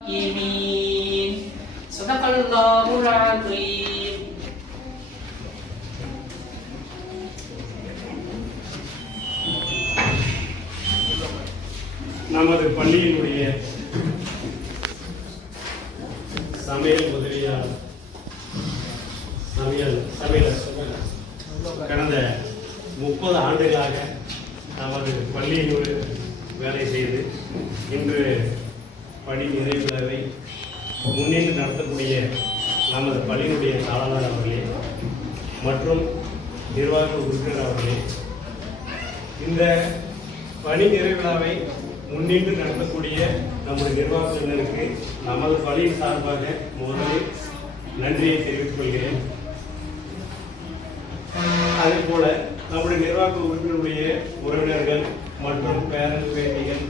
Amin. Sadaqallahul azim. நமது பள்ளியினுடைய சமையல் உதவியாளர் கடந்த 30 ஆண்டுகளாக நமது பள்ளியில் வேலை செய்து இன்று பணி நிறைவு விழாவை முன்னின்று நடத்தக்கூடிய நமது பள்ளியினுடைய தாளர் அவர்களே மற்றும் நிர்வாக உறுப்பினர் அவர்களே, இந்த பணி நிறைவு விழாவை முன்னின்று நடத்தக்கூடிய நம்முடைய நிர்வாகத்தினருக்கு நமது பள்ளியின் சார்பாக முதலில் நன்றியை தெரிவித்துக் கொள்கிறேன். அதே போல நம்முடைய நிர்வாக உறுப்பினருடைய உறவினர்கள் மற்றும் பேரண்ட் பேட்டிகள்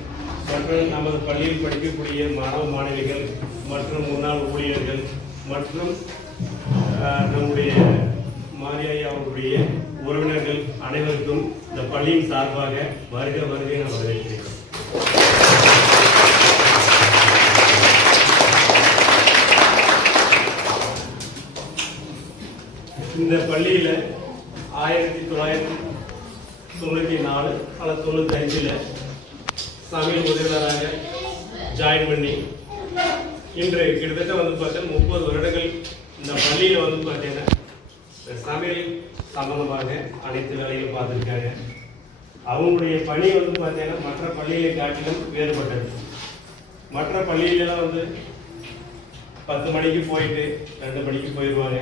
மற்றும் நமது பள்ளியில் படிக்கக்கூடிய மாணவ மாணவிகள் மற்றும் முன்னாள் ஊழியர்கள் மற்றும் நம்முடைய மாரியாய் அவர்களுடைய உறவினர்கள் அனைவருக்கும் இந்த பள்ளியின் சார்பாக வருக வருகை நான் வரவேற்கிறேன். இந்த பள்ளியில 1994 அல்லது 95 சமையல் உதவியாளராக ஜாயின் பண்ணி இன்று கிட்டத்தட்ட பார்த்தீங்கன்னா 30 வருடங்கள் இந்த பள்ளியில பார்த்தீங்கன்னா சமையல் சம்பந்தமாக அனைத்து வேலைகளும் பார்த்துருக்காங்க. அவங்களுடைய பணி பார்த்தீங்கன்னா மற்ற பள்ளிகளை காட்டிலும் வேறுபட்டது. மற்ற பள்ளியிலாம் 10 மணிக்கு போயிட்டு 2 மணிக்கு போயிடுவாங்க.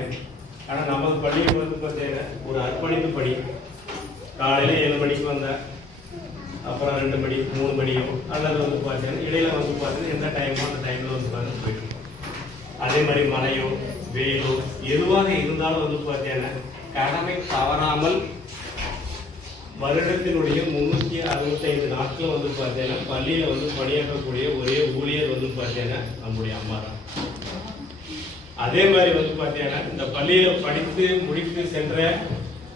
ஆனால் நமது பள்ளியில் பார்த்தீங்கன்னா ஒரு அர்ப்பணிப்பு பணி. காலையில் 7 மணிக்கு வந்தால் அப்புறம் 2 மணி 3 மணியோ அல்லது பார்த்தீங்கன்னா இடையில பார்த்தீங்கன்னா எந்த டைமோ அந்த டைமில் பார்த்தீங்கன்னா போயிட்டு அதே மாதிரி மழையோ வெயிலோ எதுவாக இருந்தாலும் பார்த்தீங்கன்னா கடமை தவறாமல் வருடத்தினுடைய 365 நாட்கள் பார்த்தீங்கன்னா பள்ளியில் பணியாற்றக்கூடிய ஒரே ஊழியர் பார்த்தீங்கன்னா நம்முடைய அம்மா தான். அதே மாதிரி பார்த்தீங்கன்னா இந்த பள்ளியில் படித்து முடித்து சென்ற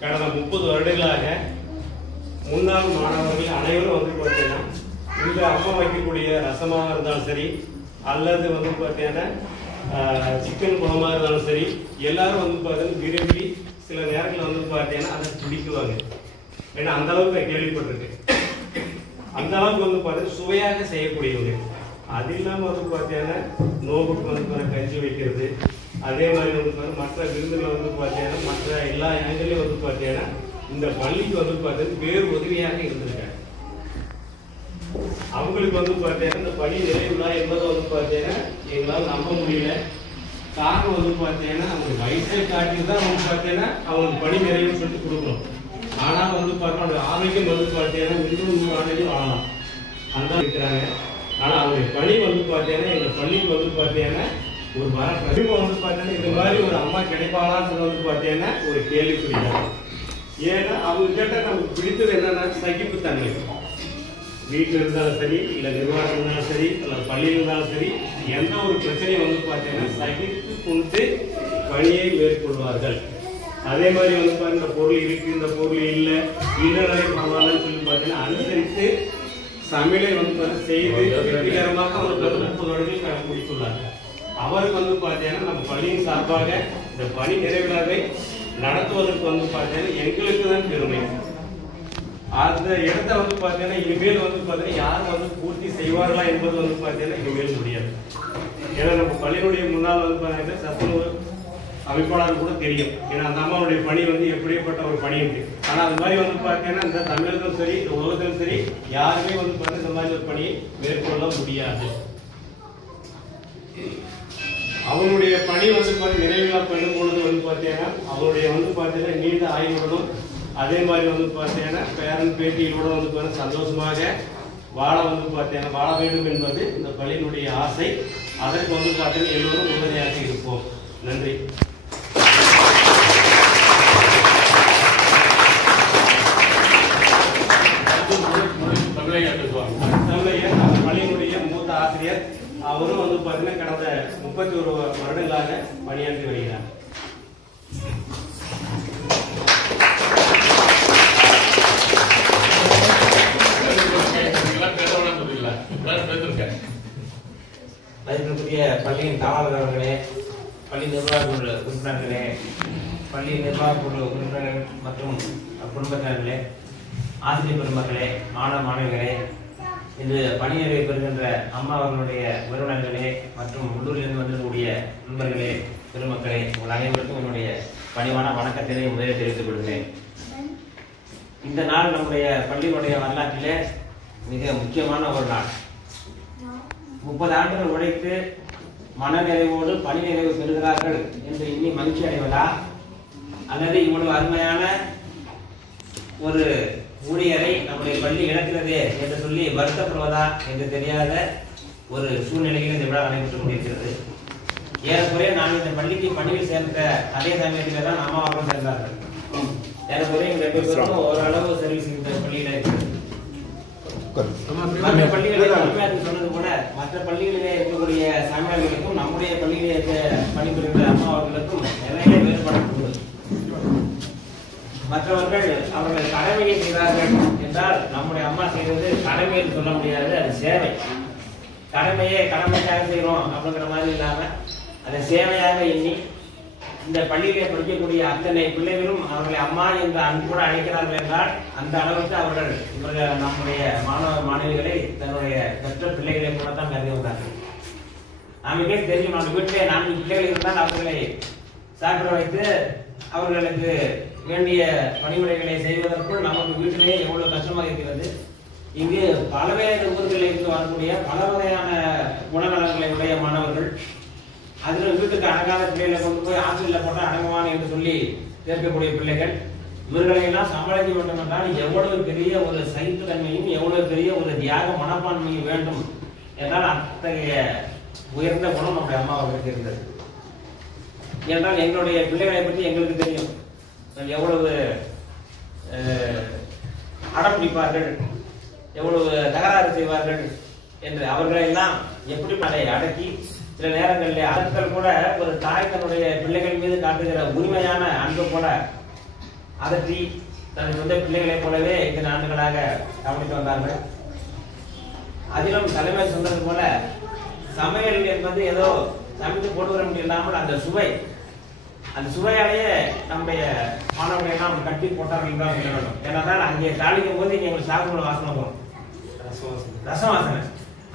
கடந்த 30 வருடங்களாக முன்னாள் மாணவர்கள் அனைவரும் பார்த்தீங்கன்னா இந்த அம்மா வைக்கக்கூடிய ரசமாக இருந்தாலும் சரி அல்லது பார்த்தீங்கன்னா சிக்கன் குழம்பாக இருந்தாலும் சரி எல்லாரும் பார்த்தீங்கன்னா விரும்பி சில நேரங்களில் பார்த்தீங்கன்னா அதை பிடிக்குவாங்க. ஏன்னா அந்த அளவுக்கு நான் கேள்விப்பட்டிருக்கேன். அந்த அளவுக்கு பார்த்தீங்கன்னா சுவையாக செய்யக்கூடியவங்க. அது இல்லாமல் பார்த்தீங்கன்னா நோவுக்கு கஞ்சி வைக்கிறது, அதே மாதிரி மற்ற விருந்துகளை பார்த்தீங்கன்னா மற்ற எல்லா இடங்களையும் பார்த்தீங்கன்னா இந்த பள்ளிக்கு பார்த்தீங்கன்னா வேறு உதவியாக இருந்திருக்காங்க. அவங்களுக்கு பார்த்தீங்கன்னா இந்த பணி நிறைவுலா என்பது பார்த்தீங்கன்னா எங்களால் நம்ப முடியல. காரணம் பார்த்தீங்கன்னா அவங்க வயசை காட்டி தான் பார்த்தீங்கன்னா அவங்களுக்கு பணி நிறைவுன்னு சொல்லிட்டு கொடுக்கணும். ஆனால் பார்த்தா ஆரோக்கியம் பார்த்தீங்கன்னா இன்னும் ஆண்டுகள் வாழலாம் அந்த இருக்கிறாங்க. ஆனால் அவங்களுடைய பணி பார்த்தீங்கன்னா எங்கள் பள்ளிக்கு பார்த்தீங்கன்னா ஒரு பிரதிபா பார்த்தீங்கன்னா இந்த மாதிரி ஒரு அம்மா கிடைப்பாளான்னு பார்த்தீங்கன்னா ஒரு கேள்விக்குறிதான். ஏன்னா அவங்க கிட்ட நமக்கு பிடித்தது என்னன்னா சகிப்புத்தன்மை. வீட்டில் இருந்தாலும் சரி, இல்லை நிர்வாகம் இருந்தாலும் சரி, இல்லை பள்ளியில் இருந்தாலும் சரி, எந்த ஒரு பிரச்சனையும் பார்த்தீங்கன்னா சகித்து கொண்டு பணியை மேற்கொள்வார்கள். அதே மாதிரி இந்த பொருள் இருக்கு, இந்த பொருள் இல்லை, இல்லைனாலே பரவாயில்லன்னு சொல்லி பார்த்தீங்கன்னா அனுசரித்து சமையலை செய்து வெற்றிகரமாக அவர் 30 வருடங்கள் முடித்துள்ளார். அவருக்கு பார்த்தீங்கன்னா நம்ம பள்ளியின் சார்பாக இந்த பணி நிறைவிழாவை நடத்துவதற்கு பார்த்தீங்கன்னா எங்களுக்கு தான் பெருமை. அந்த இடத்த பார்த்தீங்கன்னா இனிமேல் பார்த்தீங்கன்னா யாரும் பூர்த்தி செய்வார்களா என்பது பார்த்தீங்கன்னா இனிமேல் முடியாது. ஏன்னா நம்ம பள்ளியினுடைய முன்னால் பார்த்தீங்கன்னா சத்துணவு அமைப்பாளர் கூட தெரியும். ஏன்னா அந்த அம்மாவுடைய பணி எப்படிப்பட்ட ஒரு பணி இருக்கு. ஆனால் அது மாதிரி பார்த்தீங்கன்னா இந்த தமிழகம் சரி, இந்த உலகத்திலும் சரி, யாருமே பார்த்தீங்கன்னா இந்த மாதிரி ஒரு பணியை மேற்கொள்ள முடியாது. அவங்களுடைய பணி நிறைவுகளா பண்ணும் பொழுது பார்த்தீங்கன்னா அவருடைய பார்த்தீங்கன்னா நீண்ட ஆய்வுடனும் அதே மாதிரி பார்த்தீங்கன்னா பேரன் பேட்டிகளோட சந்தோஷமாக வாழ பார்த்தீங்கன்னா வாழ வேண்டும் என்பது இந்த பள்ளியினுடைய ஆசை. அதற்கு பார்த்தீங்கன்னா எல்லோரும் உறுதியாக இருப்போம். நன்றி. தமிழையர் பள்ளியினுடைய மூத்த ஆசிரியர். அவரும் பார்த்தீங்கன்னா கடந்த 31 வருடங்களாக பணியாற்றி வருகிறார். மதிப்பிற்குரிய பள்ளியின் தாளர் அவர்களே, பள்ளி நிர்வாக குழு உறுப்பினர்களே, பள்ளி நிர்வாக குழு உறுப்பினர்கள் மற்றும் குடும்பத்தினர்களே, ஆசிரியர் பெருமக்களே, மாணவ மாணவிகளே, இன்று பணி நிறைவு பெறுகின்ற அம்மா அவர்களுடைய உறவினர்களே மற்றும் உள்ளூரிலிருந்து வந்திருக்கக்கூடிய நண்பர்களே, பெருமக்களே, உங்கள் அனைவருக்கும் என்னுடைய பணிவான வணக்கத்தினை முதலில் தெரிவித்துக் கொள்கிறேன். இந்த நாள் நம்முடைய பள்ளியினுடைய வரலாற்றிலே மிக முக்கியமான ஒரு நாள். 30 ஆண்டுகள் உழைத்து மன நிறைவோடு பணி நிறைவு பெறுகிறார்கள் என்று இன்னி மகிழ்ச்சி அடைவதா, அல்லது இவ்வளவு அருமையான ஒரு ஊழியரை நம்முடைய பள்ளி இழக்கிறது என்று சொல்லி வருத்தப்படுவதா என்று தெரியாத ஒரு சூழ்நிலையில் இந்த விழா நடைபெற்றுக் கொண்டிருக்கிறது. ஏறக்குறைய நான் இந்த பள்ளிக்கு பணியில் சேர்ந்த அதே சமயத்திலே தான் அம்மா அவர்கள் சேர்ந்தார்கள். ஏறக்குறைய 2 பேரும் ஓரளவு சர்வீஸ் இந்த பள்ளியில இருக்கிறது. மற்ற பள்ளிகளில் சொன்னது கூட மற்ற பள்ளிகளிலே இருக்கக்கூடிய சாமியார்களுக்கும் நம்முடைய பள்ளியிலே பணிபுரிகிற அம்மா அவர்களுக்கும் நிறைய வேறுபடுகிறது. மற்றவர்கள் அவர்கள் கடமையை செய்கிறார்கள் என்றால் நம்முடைய அம்மா செய்வது கடமை என்று சொல்ல முடியாது, அது சேவை. கடமையே கடமைக்காக செய்கிறோம் அப்படிங்கிற மாதிரி இல்லாம அதை சேவையாக எண்ணி இந்த பள்ளியிலே படிக்கக்கூடிய அத்தனை பிள்ளைகளும் அவர்களை அம்மா என்ற அன்போடு அழைக்கிறார்கள் என்றால் அந்த அளவுக்கு இவர்கள் நம்முடைய மாணவ மாணவிகளை தன்னுடைய பெற்ற பிள்ளைகளை கூட தான் கருதி வந்தார்கள். நமக்கே தெரியும், நம்ம வீட்டிலே 4 பிள்ளைகள் இருந்தால் அவர்களை சாப்பிட வைத்து அவர்களுக்கு வேண்டிய பணிமுறைகளை செய்வதற்குள் நமக்கு வீட்டிலேயே எவ்வளவு கஷ்டமாக இருக்கிறது. இங்கு பல்வேறு ஊர்களில் இருந்து வரக்கூடிய பல வகையான குணநலன்களை உடைய மாணவர்கள், அதில் வீட்டுக்கு அடங்காத பிள்ளைகளை கொண்டு போய் ஹாஸ்டலில் போட்டால் அடங்குவான் என்று சொல்லி சேர்க்கக்கூடிய பிள்ளைகள், இவர்களை எல்லாம் சமாளிக்க வேண்டும் என்றால் எவ்வளவு பெரிய ஒரு சகிப்புத்தன்மையும் எவ்வளவு பெரிய ஒரு தியாக மனப்பான்மையும் வேண்டும் என்றால் அத்தகைய உயர்ந்த குணம் நம்முடைய அம்மா அவர்களுக்கு இருந்தது. என்றால் எங்களுடைய பிள்ளைகளை பற்றி எங்களுக்கு தெரியும், எவ்வளவு அடம்பிடிப்பார்கள், எவ்வளவு தகராறு செய்வார்கள் என்று. அவர்களை எல்லாம் எப்படி அதை அடக்கி சில நேரங்களில் அதற்கள் கூட ஒரு தாய் தன்னுடைய பிள்ளைகள் மீது காட்டுகிற உரிமையான அன்பு போல அதற்றி தன் சொந்த பிள்ளைகளைப் போலவே இத்தனை ஆண்டுகளாக கவனித்து வந்தார்கள். அதிலும் தலைமை சொன்னது போல சமையல் என்பது ஏதோ சமைத்து போடுவது இல்லாமல் அந்த சுவையாலேயே நம்முடைய மாணவர்களை எல்லாம் கட்டி போட்டார்கள் தான் சொல்ல வேண்டும். ஏனென்றால் அங்கே தாளிக்கும் போது எங்களுக்கு சாப்பிட வாசனை போகும், ரசம் வாசனை.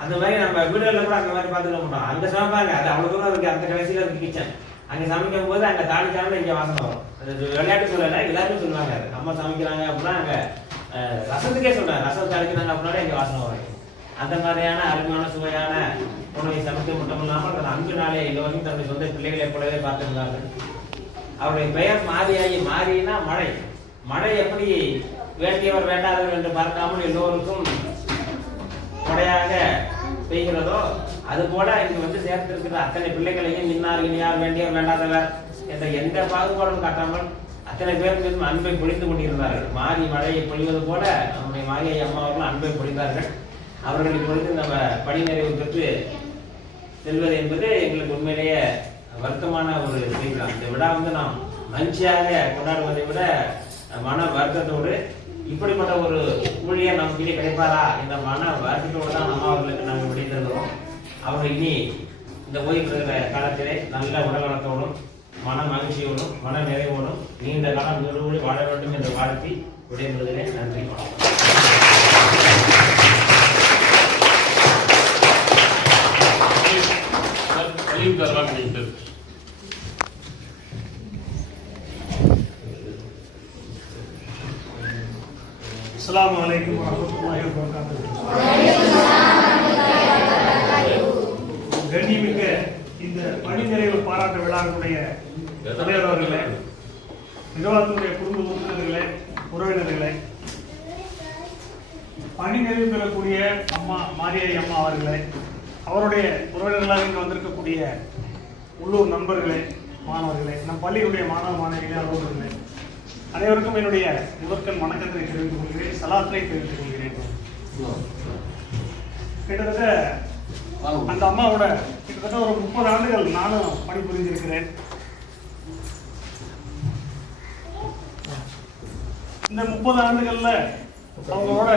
அந்த மாதிரி நம்ம வீடுகளில் கூட அந்த மாதிரி பார்த்துக்க மாட்டோம். அங்கே சமைப்பாங்க, அது அவ்வளோ தூரம் இருக்கு, அந்த கடைசியில் இருக்கு கிச்சன். அங்கே சமைக்கும் போது அங்கே தாளிச்சாலும் இங்கே வாசனை வரும். அது விளையாட்டு சொல்லலை, எல்லாருமே சொல்லுவாங்க. அம்மா சமைக்கிறாங்க அப்படின்னா அங்கே ரசத்துக்கே சொல்றாங்க, ரசம் தாளிக்கிறாங்க அப்படின்னா இங்கே வாசனை வரும். அந்த மாதிரியான அருமையான சுவையான உணவை சமைக்க மட்டும் இல்லாமல் அந்த அன்பினாலே எல்லோரும் தன்னுடைய சொந்த பிள்ளைகளை போலவே பார்த்திருந்தார்கள். அவருடைய பெயர் மாறினா மழை எப்படி வேண்டியவர் வேண்டாதவர் என்று பார்க்காமல் எல்லோருக்கும் கொடையாக பெய்கிறதோ அது போல இங்கு வந்து சேர்த்திருக்கிற அத்தனை பிள்ளைகளையும் இன்னார் வேண்டியவர் வேண்டாதவர் என்ற எந்த பாகுபாடும் காட்டாமல் அத்தனை பேர் மீதும் அன்பை பொழிந்து கொண்டிருந்தார்கள். மாறி மழையை பொழிவது போல நம்முடைய மாரியை அம்மா அவர்கள் அன்பை பொழிந்தார்கள். அவர்கள் இப்பொழுது நம்ம பணி நிறைவு பெற்று செல்வது என்பது எங்களுக்கு உண்மையிலேயே வருத்தமான ஒரு செய்தி தான். இந்த விழா வந்து நாம் மகிழ்ச்சியாக கொண்டாடுவதை விட மன வருத்தத்தோடு இப்படிப்பட்ட ஒரு ஊழியர் நமக்கு கிடைப்பாரா என்ற மன வருத்தத்தோடு தான் அம்மா அவர்களுக்கு நாங்கள் விடைத்தருகிறோம். அவர்கள் இனி இந்த ஓய்வு பெறுகிற காலத்திலே நல்ல உடல்நலத்தோடும் மன மகிழ்ச்சியோடும் மன நிறைவோடும் நீண்ட காலம் நிறுவனி வாழ வேண்டும் என்று வாழ்த்தி விடைபெறுகிறேன். நன்றி, வணக்கம். அஸ்ஸலாமு அலைக்கும் வரஹ்மத்துல்லாஹி வபரகாத்துஹு. கண்ணியமிக்க இந்த பணி நிறைவு பாராட்டு விழாவுடைய தலைவர் அவர்களே, நிர்வாகத்துடைய குடும்ப உறுப்பினர்களே, உறவினர்களே, பணி நிறைவு பெறக்கூடிய அம்மா மாரியாயி அம்மா அவர்களே, அவருடைய உறவினர்களாக இங்கு வந்திருக்கக்கூடிய உள்ளூர் நண்பர்களே, மாணவர்களே, நம் பள்ளியுடைய மாணவ மாணவிகளே, அலுவலர்களே, அனைவருக்கும் என்னுடைய முதற்கண் வணக்கத்தை தெரிவித்துக் கொள்கிறேன், சலாத்தை தெரிவித்துக் கொள்கிறேன். கிட்டத்தட்ட அந்த அம்மாவோட கிட்டத்தட்ட ஒரு 30 ஆண்டுகள் நானும் பணிபுரிந்திருக்கிறேன். இந்த 30 ஆண்டுகள்ல அவங்களோட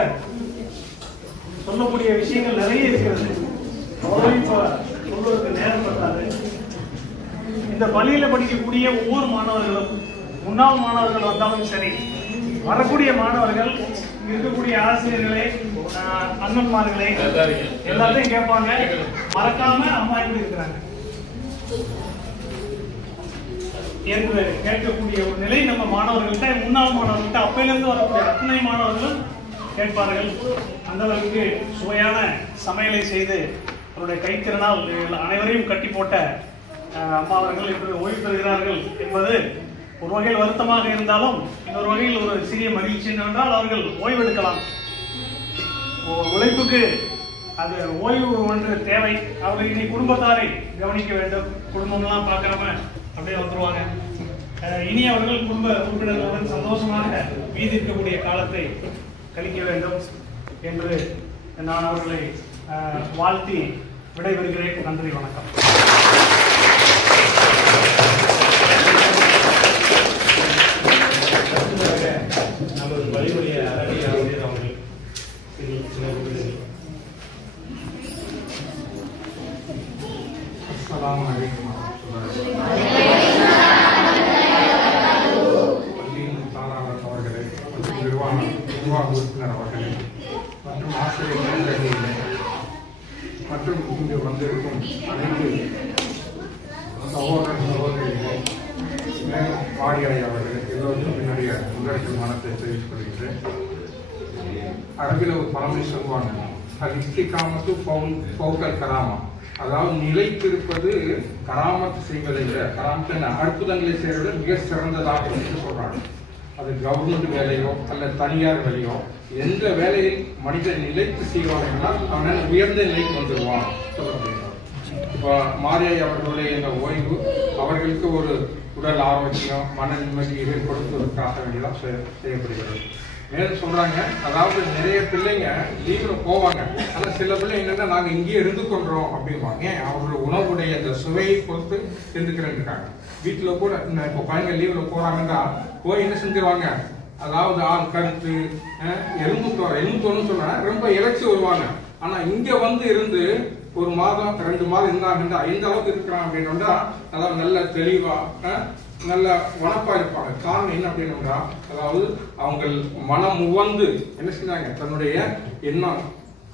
சொல்லக்கூடிய விஷயங்கள் நிறைய இருக்கிறது. அவங்களும் இப்ப இந்த பள்ளியில படிக்கக்கூடிய ஒவ்வொரு மாணவர்களும், முன்னாள் மாணவர்கள் வந்தாலும் சரி, வரக்கூடிய மாணவர்கள் இருக்கக்கூடிய ஆசிரியர்களே, அண்ணன்மார்களே எல்லாத்தையும் கேட்பாங்க, மறக்காம அம்மா எப்படி இருக்கிறாங்க என்று கேட்கக்கூடிய ஒரு நிலை நம்ம மாணவர்கள்ட்ட, முன்னாள் மாணவர்கள்ட்ட, அப்பையிலிருந்து வரக்கூடிய அத்தனை மாணவர்களும் கேட்பார்கள். அந்தவர்களுக்கு சுவையான சமையலை செய்து அவருடைய கைத்திறனால் அனைவரையும் கட்டி போட்ட அம்மா அவர்கள் இன்று ஓய்வு பெறுகிறார்கள் என்பது ஒரு வகையில் வருத்தமாக இருந்தாலும் இன்னொரு வகையில் ஒரு சிறிய மகிழ்ச்சி என்னவென்றால் அவர்கள் ஓய்வெடுக்கலாம். உழைப்புக்கு அது ஓய்வு ஒன்று தேவை. அவர்கள் இனி குடும்பத்தாரை கவனிக்க வேண்டும். குடும்பம்லாம் பார்க்காம அப்படியே வந்துருவாங்க. இனி அவர்கள் குடும்ப உறுப்பினர்களுடன் சந்தோஷமாக மீதி இருக்கக்கூடிய காலத்தை கழிக்க வேண்டும் என்று நான் அவர்களை வாழ்த்தி விடைபெறுகிறேன். நன்றி, வணக்கம். நமது பள்ளியுடைய அரபி ஆசிரியர் அவர்கள் அஸ்ஸலாமு அலைக்கும் பள்ளியின் தாளாளர் அவர்களே, மற்றும் நிர்வாக உறுப்பினர் அவர்களே, மற்றும் ஆசிரியர்கள் மற்றும் இங்கு வந்திருக்கும் அனைத்து சகோதர சகோதரிகளே, மேலும் வாடியாய் அவர்களே, எல்லோருக்கும் என்னுடைய முதல் மனத்தை தெரிவித்துக் கொள்கிறேன். அரபில் ஒரு பழமொழி சொல்லுவாங்க, இஸ்திகாமத்து ஃபௌகல் கராமா, அதாவது நிலைத்திருப்பது கராமத்து செய்வதை விட, கராமத்து அற்புதங்களை செய்வதை மிக சிறந்ததாக என்று சொல்றாங்க. அது கவர்மெண்ட் வேலையோ அல்லது தனியார் வேலையோ, எந்த வேலையில் மனிதன் நிலைத்து செய்வாங்கன்னா அவனால் உயர்ந்த நிலைக்கு வந்துடுவான் சொல்லப்படுகிறார். இப்போ மாரியாய் அவர்களுடைய இந்த ஓய்வு அவர்களுக்கு ஒரு உடல் ஆரோக்கியம், மன நிம்மதியை கொடுப்பதற்காக வேண்டியதான் செய்யப்படுகிறது. மேலும் சொல்றாங்க, அதாவது நிறைய பிள்ளைங்க லீவ்ல போவாங்க, ஆனா சில பிள்ளைங்க என்னன்னா நாங்க இங்கேயே இருந்து கொண்டோம் அப்படின்வாங்க. அவங்களோட உணவுடைய அந்த சுவையை பொறுத்து இருந்துக்கிறேன். வீட்டுல கூட இப்போ பையங்க லீவ்ல போறாங்கன்னா போய் என்ன செஞ்சிருவாங்க, அதாவது ஆள் கருத்து எலும்புத்தோன்னு சொன்னா ரொம்ப இறைச்சி வருவாங்க. ஆனா இங்க வந்து இருந்து ஒரு மாதம் 2 மாதம் இருந்தாங்கன்னா எந்த அளவுக்கு இருக்கிறாங்க அப்படின்னா, அதாவது நல்ல தெளிவா நல்ல வனப்பா இருப்பாங்க. காரணம் என்ன அப்படின்னா, அதாவது அவங்க மனம் உவந்து என்ன செஞ்சாங்க, தன்னுடைய எண்ணம்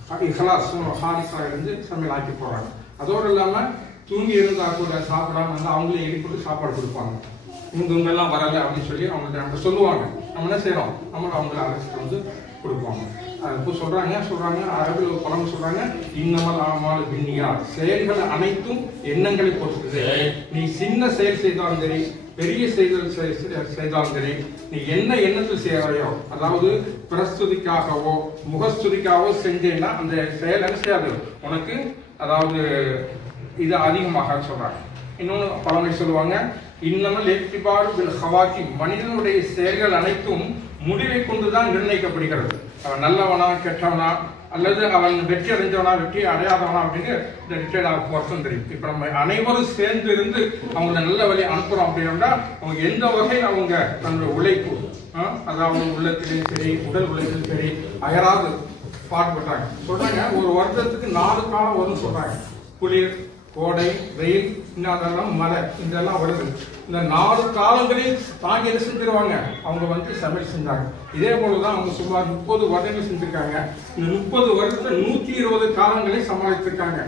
ஹாரிஸா இருந்து சமையல் ஆக்கி போறாங்க. அதோடு இல்லாம தூங்கி இருந்தா கூட சாப்பிடாம இருந்தா அவங்களே எழுப்பிட்டு சாப்பாடு கொடுப்பாங்க. இவங்க எல்லாம் வரல அப்படின்னு சொல்லி அவங்கள்ட்ட நம்ம சொல்லுவாங்க. நம்ம என்ன செய்யறோம், நம்ம அவங்களை அழைச்சிட்டு வந்து கொடுப்பாங்க. இப்போ சொல்றாங்க அரபில் ஒரு பழம் சொல்றாங்க, இன்னமல் ஆமால் பின்னியா, செயல்கள் அனைத்தும் எண்ணங்களை பொறுத்தது. நீ சின்ன செயல் செய்தாலும் சரி, பெரிய செயல் செய்தாலும் சரி, நீ என்ன எண்ணத்தில் செய்யறையோ, அதாவது பிரஸ்துதிக்காகவோ முகஸ்துதிக்காகவோ செஞ்சேன்னா அந்த செயல் என்ன செய்யாது உனக்கு, அதாவது இது அதிகமாக சொல்றாங்க. இன்னொன்னு பழமொழி சொல்லுவாங்க, இன்னமல் எக்திபாரு பில் ஹவாத்தி, மனிதனுடைய செயல்கள் அனைத்தும் முடிவை கொண்டுதான் நிர்ணயிக்கப்படுகிறது. அவன் நல்லவனா கெட்டவனா, அல்லது அவன் வெற்றி அடைஞ்சவனா வெற்றி அடையாதவனா அப்படின்னு இந்த டிசைட் பொறுத்தும் தெரியும். இப்ப நம்ம அனைவரும் சேர்ந்து இருந்து அவங்கள நல்ல வழியை அனுப்புறோம் அப்படின்னா, அவங்க எந்த வகையில் அவங்க தன்னுடைய உழைப்பு, அதாவது உள்ளத்திலையும் சரி உடல் உழைப்பிலும் சரி அயராது பாடுபட்டாங்க. சொல்றாங்க, ஒரு வருடத்துக்கு 4 காலம் வரும்னு சொல்றாங்க. குளிர், கோடை, வெயில், இன்னும் மழை, இதெல்லாம் வருது. இந்த 4 காலங்களையும் தாங்கி என்ன செஞ்சிருவாங்க, அவங்க வந்து சமையல் செஞ்சாங்க. இதே போலதான் அவங்க சுமார் 30 வருடங்கள் செஞ்சிருக்காங்க. இந்த 30 வருடத்துல 120 காலங்களை சமாளித்திருக்காங்க.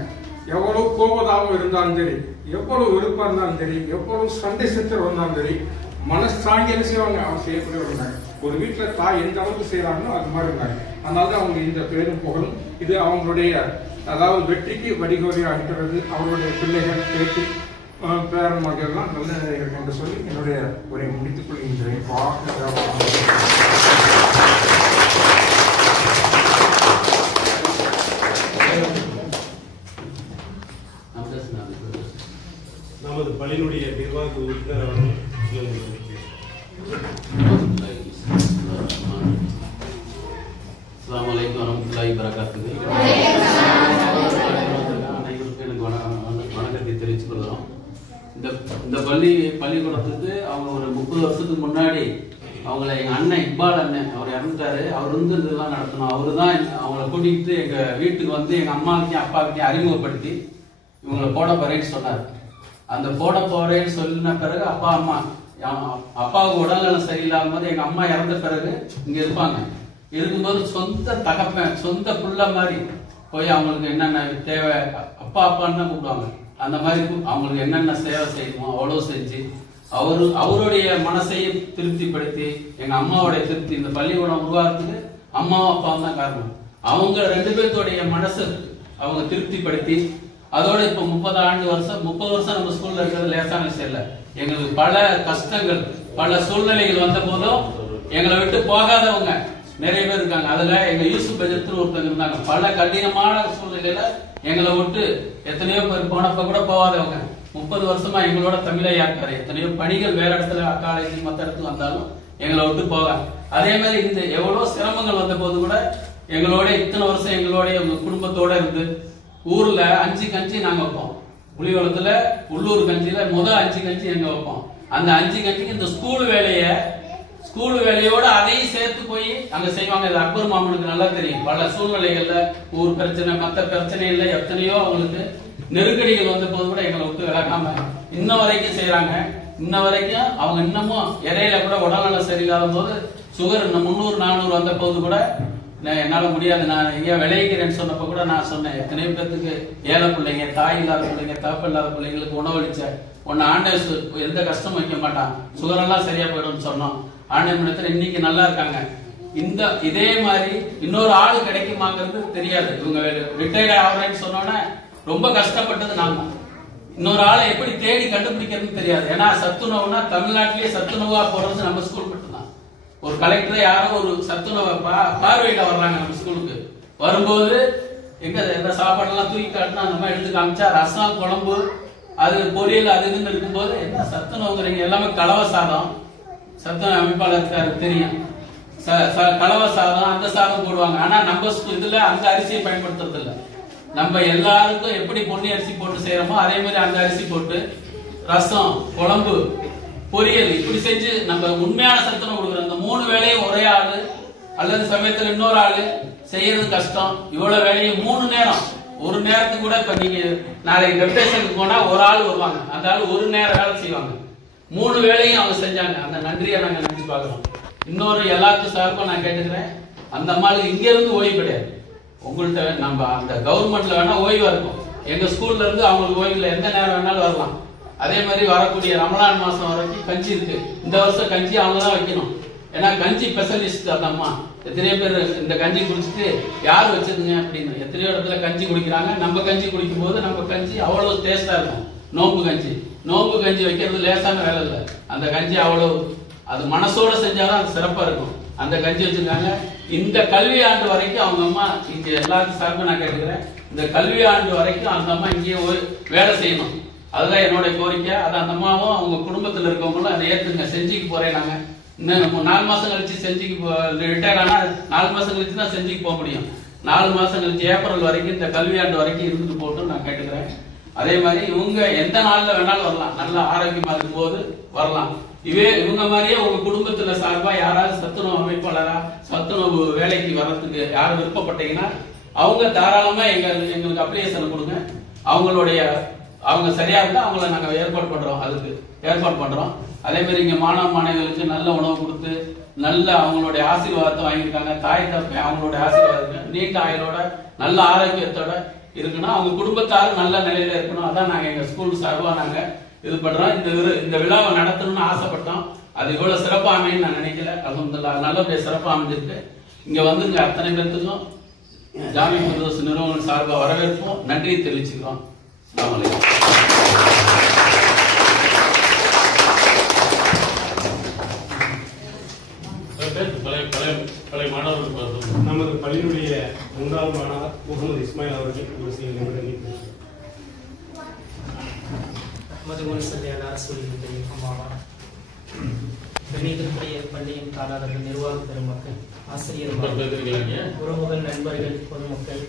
எவ்வளவு கோபதாபம் இருந்தாலும் சரி, எவ்வளவு வெறுப்பா இருந்தாலும் சரி, எவ்வளவு சண்டை சச்சரவு இருந்தாலும் சரி, மனசாங்கி என்ன செய்வாங்க, அவங்க செய்யக்கூடிய இருந்தாங்க. ஒரு வீட்டுல தாய் எந்த அளவுக்கு செய்யறாங்களோ அது மாதிரி இருந்தாங்க. அதனாலதான் அவங்க இந்த பேரும் புகழும். இது அவங்களுடைய அதாவது வெற்றிக்கு வடிகோரி அளிக்கிறது. அவருடைய பிள்ளைகள் பேட்டி பேரன் மகள்லாம் நல்ல இருக்கு என்று சொல்லி என்னுடைய உரையை முடித்துக் கொள்கின்றேன். நமது பள்ளியினுடைய நிர்வாக உறுப்பினர் அவர்கள் அஸ்ஸலாமு அலைக்கும் வரஹ்மத்துல்லாஹி வபரகாத்துஹு. அனைவருக்கும் எனக்கு வணக்கத்தை தெரிவித்துக் கொள்கிறோம். இந்த பள்ளிக்கூடத்துக்கு அவங்க ஒரு 30 வருஷத்துக்கு முன்னாடி அவங்கள எங்க அண்ணன் இக்பால் அண்ணன் அவர் இறந்துட்டாரு. அவர் வந்து இதெல்லாம் நடத்தணும். அவரு தான் அவங்கள கூட்டிகிட்டு எங்க வீட்டுக்கு வந்து எங்க அம்மாவுக்கையும் அப்பாவுக்கையும் அறிமுகப்படுத்தி இவங்களை போட போறேன்னு சொன்னார். அந்த போட போறேன்னு சொல்லின பிறகு அப்பாவுக்கு உடல்நலம் சரியில்லாத போது எங்க அம்மா இறந்த பிறகு இங்க இருப்பாங்க. இருக்கும்போது சொந்த தகப்பன் சொந்த புள்ள மாதிரி போய் அவங்களுக்கு என்னென்ன தேவை அப்பா அப்பான்னு தான் கூப்பிடுவாங்க. அந்த மாதிரி அவங்களுக்கு என்னென்ன சேவை செய்யணுமோ அவ்வளவு செஞ்சு அவருடைய மனசையும் திருப்திப்படுத்தி எங்க அம்மாவுடைய திருப்தி இந்த பள்ளிக்கூடம் உருவாக்குறதுக்கு அம்மாவும் அப்பாவும் தான் காரணம். அவங்க 2 பேர்த்தோடைய மனசை அவங்க திருப்திப்படுத்தி அதோட இப்ப 30 வருஷம் நம்ம ஸ்கூல்ல இருக்கிறது லேசான விஷயம் இல்ல. எங்களுக்கு பல கஷ்டங்கள் பல சூழ்நிலைகள் வந்த போதும் எங்களை விட்டு போகாதவங்க நிறைய பேர் இருக்காங்க. அதுல எங்க யூசுப் பஜத்து ஒருத்தங்க இருந்தாங்க. பல கடினமான சூழ்நிலையில எங்களை விட்டு எத்தனையோ பேர் போனப்ப கூட போகாதவங்க 30 வருஷமா எங்களோட தமிழையா இருக்காரு. எத்தனையோ பணிகள் வேற இடத்துல காலேஜ் மற்ற இடத்துல வந்தாலும் எங்களை விட்டு போக. அதே மாதிரி இந்த எவ்வளவு சிரமங்கள் வந்த போது கூட எங்களோட இத்தனை வருஷம் எங்களோட குடும்பத்தோட இருந்து ஊர்ல 5 கஞ்சி நாங்க வைப்போம். புலிவளத்துல உள்ளூர் கஞ்சியில 5 கஞ்சி எங்க வைப்போம். அந்த 5 கஞ்சிக்கு இந்த ஸ்கூல் வேலையோட அதையும் சேர்த்து போய் அங்க செய்வாங்க. இது அக்பர் மாமனுக்கு நல்லா தெரியும். பல சூழ்நிலைகள்ல ஊர் பிரச்சனை மற்ற பிரச்சனைகள்ல எத்தனையோ அவங்களுக்கு நெருக்கடிகள் வந்த போது கூட எங்களை விட்டு விலகாம இன்ன வரைக்கும் செய்யறாங்க. இன்ன வரைக்கும் அவங்க இன்னமும் இடையில கூட உடல்நலம் சரியில்லாத போது சுகர் 300-400 வந்த போது கூட என்னால முடியாது நான் எங்கேயா விளைவிக்கிறேன்னு சொன்னப்ப கூட நான் சொன்னேன் எத்தனையோ பேருக்கு ஏழை பிள்ளைங்க தாய் இல்லாத பிள்ளைங்க தகப்ப இல்லாத பிள்ளைங்களுக்கு உணவளிச்ச ஒன்னு ஆண்டவர் எந்த கஷ்டமும் வைக்க மாட்டான் சுகர் எல்லாம் சரியா போயிடும் சொன்னோம். ஆண்டவரிடத்துல இன்னைக்கு நல்லா இருக்காங்க. இதே மாதிரி இன்னொரு ஆளு கிடைக்குமாங்கிறது தெரியாது. இவங்க ரிட்டையர்ட் ஆகிறேன்னு சொன்னோன்னே ரொம்ப கஷ்டப்பட்டது நாங்க. இன்னொரு ஆளை எப்படி தேடி கண்டுபிடிக்கிறதுன்னு தெரியாது. ஏன்னா சத்துணவுனா தமிழ்நாட்டிலேயே சத்துணவா போறது நம்ம ஸ்கூல் மட்டும்தான். ஒரு கலெக்டர் யாரோ ஒரு சத்துணவை பார்வையிட வர்றாங்க நம்ம ஸ்கூலுக்கு. வரும்போது எங்க சாப்பாடு எல்லாம் தூக்கி காட்டினா அந்த மாதிரி எடுத்து காமிச்சா ரசம் குழம்பு அது பொரியல் அது இதுன்னு இருக்கும்போது என்ன சத்துணவுங்கிறீங்க எல்லாமே கலவை சாதம். சத்துணவு அமைப்பாளர் இருக்காரு தெரியும். கலவை சாதம் அந்த சாதம் போடுவாங்க. ஆனா நம்ம இதுல அந்த அரிசியை பயன்படுத்துறது இல்லை. நம்ம எல்லாருக்கும் எப்படி பொன்னி அரிசி போட்டு செய்யறோமோ அதே மாதிரி அந்த அரிசி போட்டு ரசம் குழம்பு பொரியல் இப்படி செஞ்சு நம்ம உண்மையான சத்துணவு கொடுக்குறோம். இந்த 3 வேலையும் ஒரே ஆளு அல்லது சமயத்துல இன்னொரு ஆளு செய்யறது கஷ்டம். இவ்வளவு வேலையும் 3 நேரம் ஒரு நேரத்துக்கு கூட இப்ப நீங்க நாளைக்கு டெப்டேஷனுக்கு போனா ஒரு ஆள் வருவாங்க. அந்த ஆள் ஒரு நேரம் வேலை செய்வாங்க. 3 வேலையும் அவங்க செஞ்சாங்க. அந்த நன்றியை நாங்க நினைச்சு பாக்குறோம். இன்னொரு எல்லாத்துக்கும் சார்பா நான் கேட்டுக்கிறேன். அந்த அம்மாளுக்கு இங்க இருந்து ஓய்வு கிடையாது. உங்கள்கிட்ட நம்ம அந்த கவர்மெண்ட்ல வேணா ஓய்வா இருக்கும். எங்க ஸ்கூல்ல இருந்து அவங்களுக்கு ஓய்வுல எந்த நேரம் வேணாலும் வரலாம். அதே மாதிரி வரக்கூடிய ரமலான் மாசம் வரைக்கும் கஞ்சி இருக்கு. இந்த வருஷம் கஞ்சி அவங்க தான் வைக்கணும். ஏன்னா கஞ்சி ஸ்பெஷலிஸ்ட் அந்த அம்மா. எத்தனையோ பேர் இந்த கஞ்சி குடிச்சிட்டு யார் வச்சதுங்க அப்படின்னு எத்தனையோ இடத்துல கஞ்சி குடிக்கிறாங்க. நம்ம கஞ்சி குடிக்கும் போது நம்ம கஞ்சி அவ்வளவு டேஸ்டா இருக்கும். நோம்பு கஞ்சி வைக்கிறது லேசான வேலை இல்லை. அந்த கஞ்சி அவ்வளவு அது மனசோட செஞ்சாதான் அது சிறப்பா இருக்கும். அந்த கஞ்சி வச்சிருக்காங்க. இந்த கல்வி ஆண்டு வரைக்கும் அவங்க அம்மா இங்க எல்லாருக்கும் சார்பு நான் கேட்டுக்கிறேன். இந்த கல்வி ஆண்டு வரைக்கும் அந்த அம்மா இங்கேயே வேலை செய்யணும். அதுதான் என்னோட கோரிக்கை. அது அந்த அம்மாவும் அவங்க குடும்பத்தில் இருக்கவங்களும் அதை ஏத்துங்க. செஞ்சுக்கு போறேன் நாங்க இன்னும் 4 மாசம் கழிச்சு செஞ்சுக்கு ரிட்டையர் ஆனா 4 மாசம் கழிச்சு தான் செஞ்சுக்கு போக முடியும். 4 மாசம் கழிச்சு ஏப்ரல் வரைக்கும் இந்த கல்வியாண்டு வரைக்கும் இருந்துட்டு போட்டு நான் கேட்டுக்கிறேன். அதே மாதிரி இவங்க எந்த நாள்ல வேணாலும் வரலாம். நல்லா ஆரோக்கியமா இருக்கும் போது வரலாம். இவங்க மாதிரியே உங்க குடும்பத்துல சார்பா யாராவது சத்துணவு அமைப்பாளரா சத்துணவு வேலைக்கு வர்றதுக்கு யாரும் விருப்பப்பட்டீங்கன்னா அவங்க தாராளமா எங்களுக்கு அப்ளிகேஷன் கொடுங்க. அவங்க சரியா இருந்தா அவங்கள நாங்க ஏற்பாடு பண்றோம். அதே மாதிரி இங்க மாணவ மாணவிகளுக்கு நல்ல உணவு கொடுத்து நல்ல அவங்களுடைய ஆசீர்வாதத்தை வாங்கியிருக்காங்க. தாய் தப்பை அவங்களுடைய ஆசீர்வாதம் நீண்ட ஆயுளோட நல்ல ஆரோக்கியத்தோட இருக்கணும். அவங்க குடும்பத்தாரும் நல்ல நிலையில இருக்கணும். அதான் நாங்க எங்க ஸ்கூல் சார்பா நாங்க இது பண்றோம். இந்த விழாவை நடத்தணும்னு ஆசைப்பட்டோம். அது இவ்வளவு சிறப்பா அமைன்னு நான் நினைக்கல. அல்ஹம்துலில்லாஹ் நல்லபடியா சிறப்பா அமைஞ்சிருக்கு. இங்க வந்து அத்தனை பேர்த்துக்கும் ஜாமியா ஃபிர்தௌஸ் நிறுவனம் சார்பா வரவேற்போம். நன்றியை தெரிவிச்சுக்கிறோம். அஸ்ஸலாமு அலைக்கும். பழைய மாணவர்கள் நமது பள்ளியினுடைய 3வது மாணவர் முகமது இஸ்மாயில் அவர்கள் ஒரு சில நிமிடங்கள் கணிதத்துடைய பள்ளியின் தாளாளர்கள், நிர்வாக பெருமக்கள், ஆசிரியர்கள், உறவுகள், நண்பர்கள், பொதுமக்கள்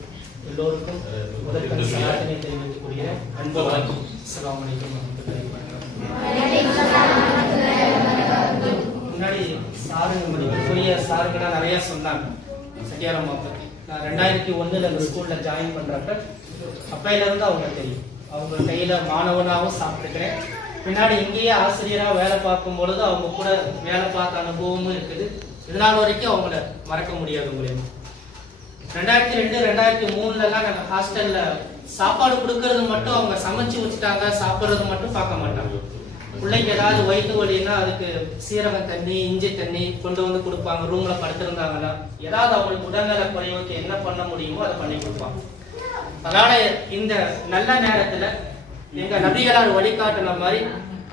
எல்லோருக்கும் முதற்கண் சலாத்தினை தெரிவிக்கக்கூடிய அன்பு வணக்கம். அஸ்ஸலாமு அலைக்கும் வரஹ்மத்துல்லாஹி வபரகாத்துஹு. முன்னாடி சாருக்குரிய சாருங்கெல்லாம் நிறைய சொன்னாங்க சட்டியாரம்மா பத்தி. நான் 2001 அந்த ஸ்கூல்ல ஜாயின் பண்றப்ப அப்பையில இருந்து அவங்க தெரியும். அவங்க கையில மாணவனாகவும் சாப்பிட்டுருக்கிறேன். பின்னாடி இங்கேயே ஆசிரியராக வேலை பார்க்கும் பொழுது அவங்க கூட வேலை பார்த்த அனுபவமும் இருக்குது. இதனால் வரைக்கும் அவங்கள மறக்க முடியாது. மூலியமா 2002, 2003 நாங்கள் ஹாஸ்டல்ல சாப்பாடு கொடுக்கறது மட்டும் அவங்க சமைச்சு வச்சுட்டாங்க, சாப்பிட்றது மட்டும் பார்க்க மாட்டாங்க. பிள்ளைக்கு ஏதாவது வயிற்று வலின்னா அதுக்கு சீரகம் தண்ணி, இஞ்சி தண்ணி கொண்டு வந்து கொடுப்பாங்க. ரூம்ல படுத்திருந்தாங்கன்னா ஏதாவது அவங்களுக்கு உடல்நல குறைவுக்கு என்ன பண்ண முடியுமோ அதை பண்ணி கொடுப்பாங்க. அதனால இந்த நல்ல நேரத்துல எங்க நபிகளார் வழிகாட்டுன மாதிரி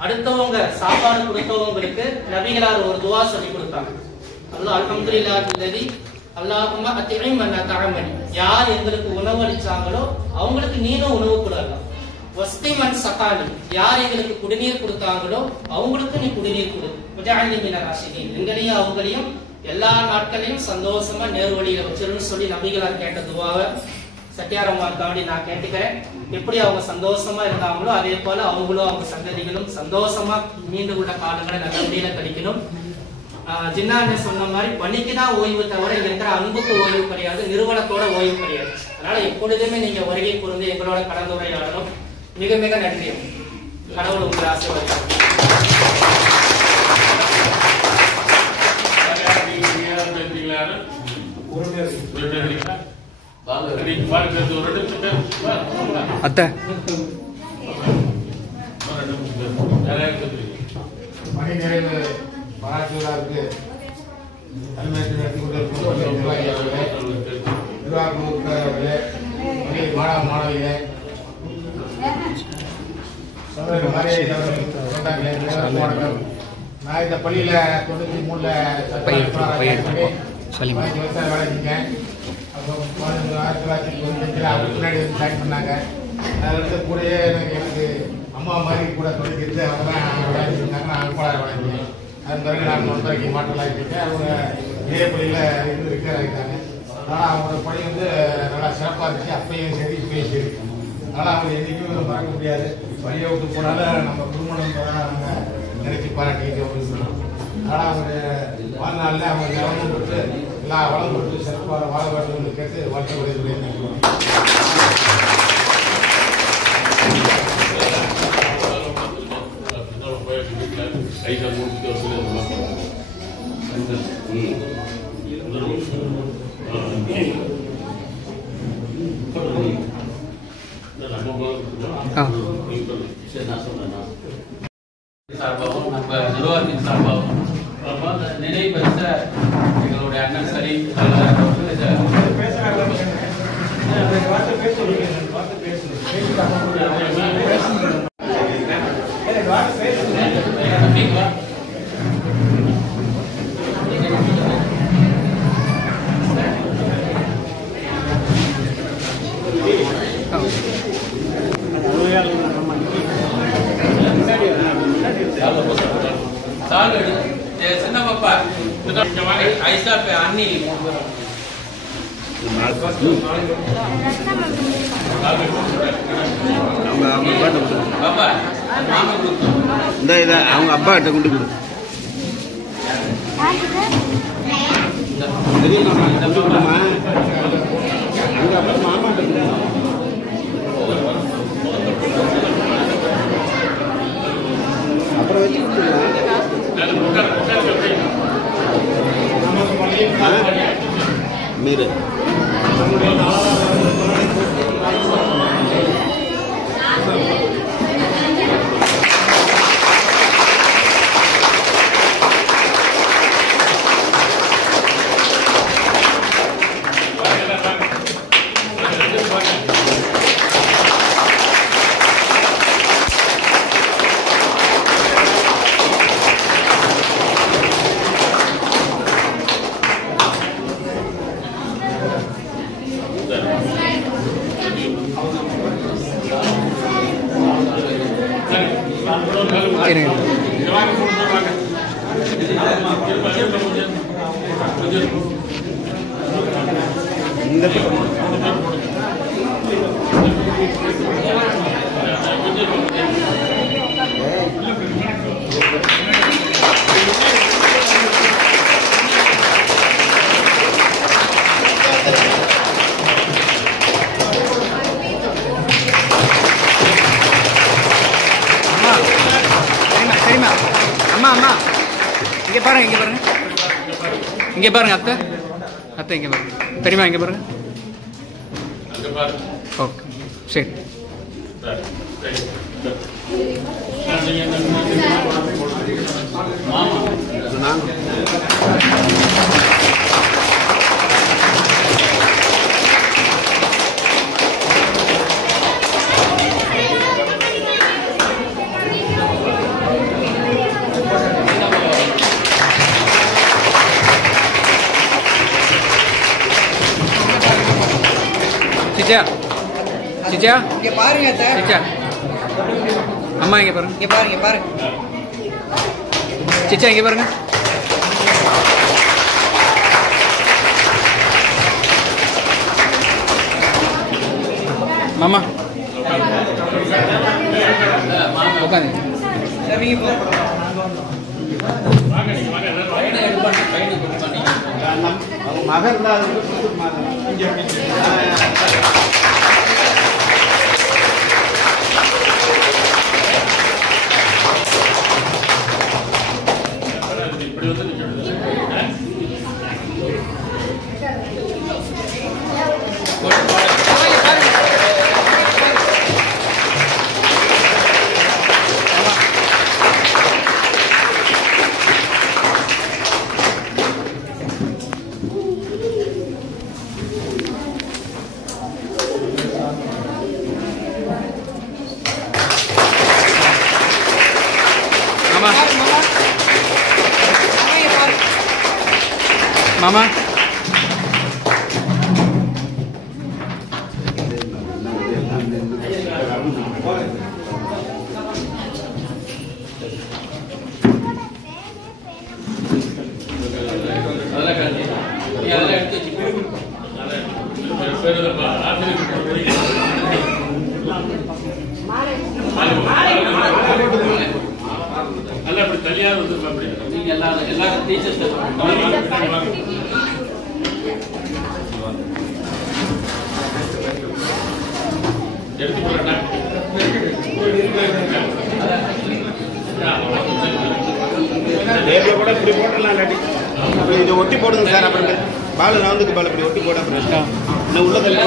அடுத்தவங்க சாப்பாடு கொடுத்தவங்களுக்கு நபிகளார் ஒரு துவா சொல்லி கொடுத்தாங்க. அல்லாஹ் அல்ஹம்துலில்லாஹி அல்லதி அல்லாஹும்ம அத்இம் மன் தஅமனி. யார் எங்களுக்கு உணவு அளிச்சாங்களோ அவங்களுக்கு நீனும் உணவு கொடுக்கலாம். வஸ்தி மன் சகானி. யார் எங்களுக்கு குடிநீர் கொடுத்தாங்களோ அவங்களுக்கு நீ குடிநீர் கொடு. வஜஅல்னி மினர் ராஷிதீன். எங்களையும் அவங்களையும் எல்லா நாட்களையும் சந்தோஷமா நேர்வழியில வச்சிருன்னு சொல்லி நபிகளார் கேட்ட துவாவை சத்தியாரம்மாள் தாண்டி நான் கேட்டுக்கிறேன். எப்படி அவங்க சந்தோஷமா இருந்தாங்களோ அதே போல அவங்களும் அவங்க சந்ததிகளும் சந்தோஷமா மீண்டு உள்ள காலங்களை நல்ல முறையில கழிக்கணும். ஜின்னான்னு சொன்ன மாதிரி பணிக்குதான் ஓய்வு தவிர இங்க இருக்கிற அன்புக்கு ஓய்வு கிடையாது, நிறுவனத்தோட ஓய்வு கிடையாது. அதனால எப்பொழுதுமே நீங்க வருகை புரிந்து எங்களோட கலந்துரையாடணும். மிக மிக நன்றி. கடவுள் உங்களை ஆசீர்வதிப்பார். அத்தை பணி நிறைவு பாராட்டுவதற்கு தலைமையேற்று நடத்தி கொண்டிருக்கும் நிர்வாகி அவர்களே, நிர்வாக அவர்களே, மாணவ மாணவிகளே, வணக்கம். நான் இந்த பள்ளியில 93 வேலை செஞ்சேன். அப்புறம் 1995 அவங்க முன்னாடி வந்து ஜாயின் பண்ணாங்க. அதில் இருந்து கூடயே எனக்கு அம்மா மாதிரி கூட சொல்லிக்கிட்டு அவங்க தான் விளையாடி இருந்தாங்க. நான் அன்பாளர் விளையாடுவேன். அதன் பிறகு நான் 1.5 மாற்றலாகிட்டேன். அவங்க இதே பள்ளியில் இருந்து ரிட்டையர் ஆகிட்டாங்க. ஆனால் அவங்களோட பணி வந்து நல்லா சிறப்பாக இருந்துச்சு. அப்பையும் சரி இப்பையும் சரி. அதனால் அவங்க என்றைக்கும் மறக்க முடியாது. பள்ளியை விட்டு போனாலும் நம்ம குடும்பம் நாங்கள் நினைச்சு பாராட்டிக்கிட்டு அப்படின்னு சொன்னோம். அதனால் அவங்க வாழ்நாளில் அவங்க கவனம் கொடுத்து எல்லா வளம் கொடுத்து சிறப்பாக வாழ வேண்டும் கேட்டு வாழ்க்கை உடைய நினைக்கிறோம். சார்பாகவும் நம்ம நிர்வாகத்தின் சார்பாகவும் நினைவு பெற்ற எங்களுடைய அண்ணன் சலீம் சின்ன பாப்பா ஐசா அண்ணி பாப்பா இந்த இதை அவங்க அப்பா கிட்ட கொண்டு கொடு. அப்புறம் வச்சு மீறு அம்மா அம்மா இங்கே பாருங்க, இங்கே பாருங்க, இங்கே பாருங்க அத்தை, அத்தை இங்கே பாருங்க, தெரியுமா இங்கே பாருங்க. ஓகே சரி. சிச்சா சிச்சா இங்க பாருங்க சார். சிச்சா அம்மா இங்கே பாருங்க, இங்க பாருங்க, பாருங்க. சிச்சா இங்கே பாருங்க. மாமா உட்காந்து மகன் மாமா நீங்க எல்லாரும் டீச்சர்ஸ் எடுத்து போறேன். நேர்ல கூட இப்படி போட்டுடலாம் இல்லாட்டி அப்படி இதை ஒட்டி போடுங்க சார். அப்புறம் பால் நவந்துக்கு பால் இப்படி ஒட்டி போட அப்புறம் இன்னும் உள்ள தள்ளி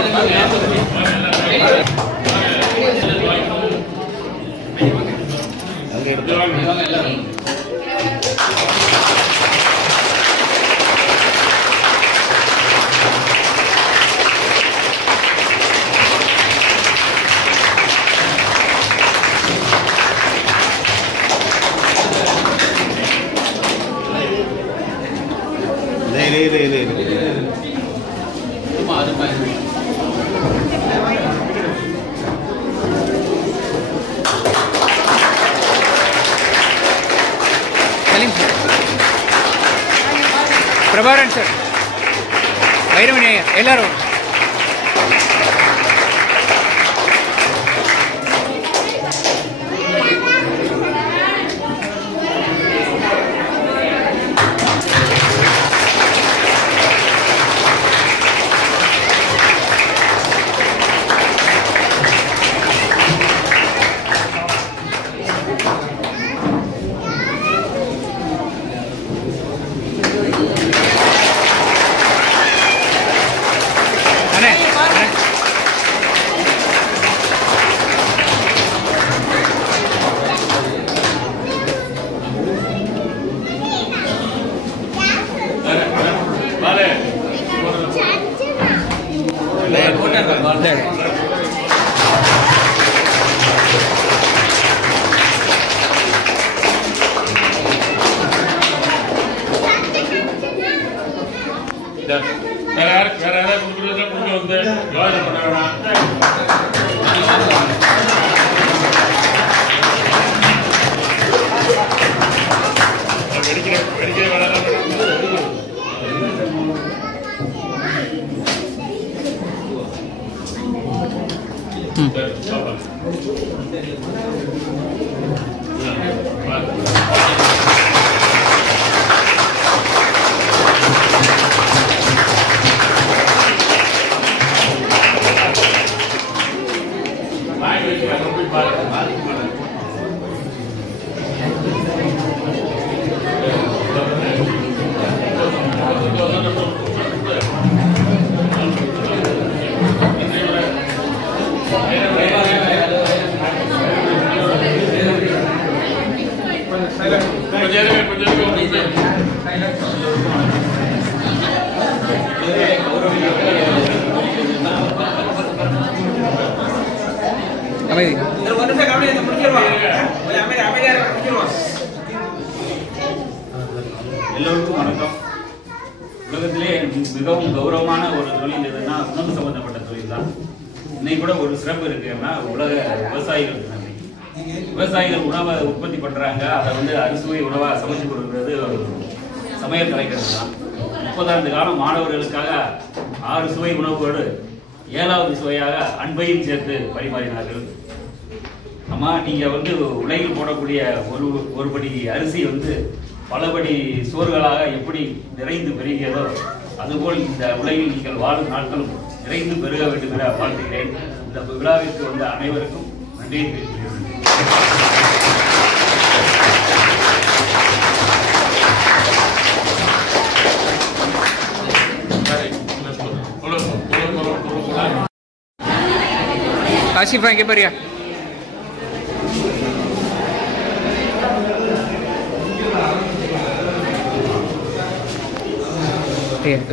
அங்கே எடுத்து பிரபாகரன் சார், வைரமணி ஐயா, எல்லாரும் வேற யாராவது கொண்டு வந்து யோசனை பண்ண வேணாம். வெடிக்கிற வேலை உலகத்திலே மிகவும் கௌரவமான ஒரு தொழில் எதுன்னா உணவு சம்பந்தப்பட்ட தொழில் தான். இன்னைக்கு கூட ஒரு சிறப்பு இருக்குன்னா உலக விவசாயிகளுக்கு நன்றி. விவசாயிகள் உணவை உற்பத்தி பண்றாங்க, அதை வந்து அறுசுவை உணவாக சமைச்சு கொடுக்கிறது ஒரு சமையல் கலைஞர்கள் தான். 30 ஆண்டு காலம் மாணவர்களுக்காக 6 சுவை உணவோடு 7வது சுவையாக அன்பையும் சேர்த்து பரிமாறினார்கள். அம்மா, நீங்க வந்து உலகில் போடக்கூடிய ஒரு படி அரிசி வந்து பலபடி சோறுகளாக எப்படி நிறைந்து பெருகியதோ அதுபோல் இந்த உலகில் நீங்கள் வாழும் நாட்களும் நிறைந்து பெருக வேண்டும் என வாழ்த்துகிறேன். இந்த விழாவிற்கு வந்த அனைவருக்கும் நன்றியை தெரிவித்துள்ளேன். ஆசிஃபா இங்கே பாரியா.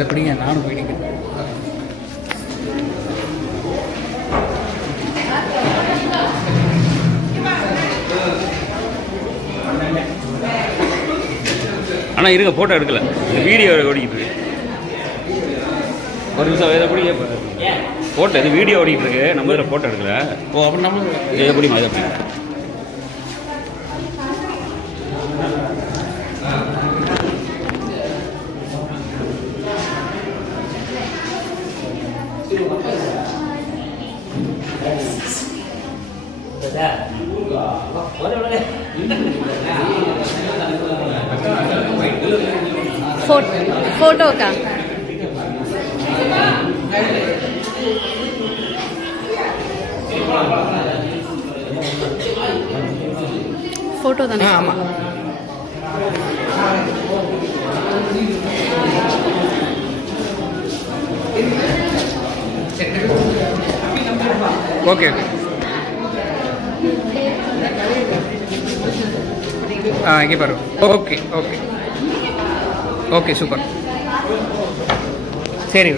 எப்படிங்க நானும் போயிட்டு ஆனால் இருங்க, ஃபோட்டோ எடுக்கல, வீடியோ ஓடிக்கிட்டு இருக்கு. ஒரு நிமிஷம் இதை எப்படி ஃபோட்டோ, இது வீடியோ ஓடிக்கிட்டு இருக்கு, நம்ம இதில் ஃபோட்டோ எடுக்கல. ஓ, அப்படி நம்ம எப்படிமா இது எப்படி फोटो का फोटो தானே? ஆமா. ஓகே. இங்கே பாரு. Okay okay okay, super. சரி.